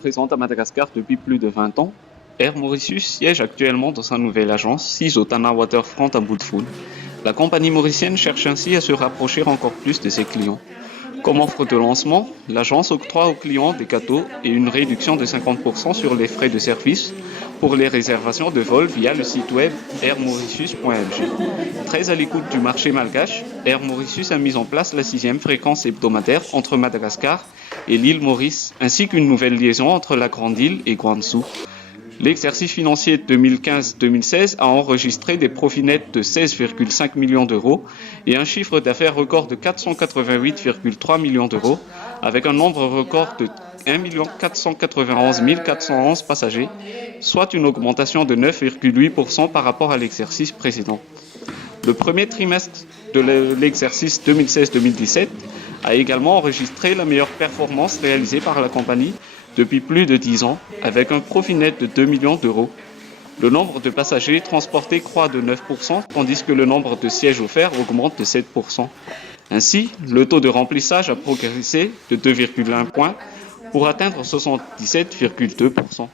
Présente à Madagascar depuis plus de 20 ans, Air Mauritius siège actuellement dans sa nouvelle agence, 6 au Tana Waterfront à Boutfoul. La compagnie mauricienne cherche ainsi à se rapprocher encore plus de ses clients. Comme offre de lancement, l'agence octroie aux clients des cadeaux et une réduction de 50% sur les frais de service pour les réservations de vol via le site web airmauritius.lg. Très à l'écoute du marché malgache, Air Mauritius a mis en place la 6e fréquence hebdomadaire entre Madagascar et l'île Maurice, ainsi qu'une nouvelle liaison entre la Grande Île et Guangzhou. L'exercice financier 2015-2016 a enregistré des profits nets de 16,5 millions d'euros et un chiffre d'affaires record de 488,3 millions d'euros, avec un nombre record de 1 491 411 passagers, soit une augmentation de 9,8% par rapport à l'exercice précédent. Le premier trimestre de l'exercice 2016-2017 a également enregistré la meilleure performance réalisée par la compagnie depuis plus de 10 ans, avec un profit net de 2 millions d'euros. Le nombre de passagers transportés croît de 9%, tandis que le nombre de sièges offerts augmente de 7%. Ainsi, le taux de remplissage a progressé de 2,1 points pour atteindre 77,2%.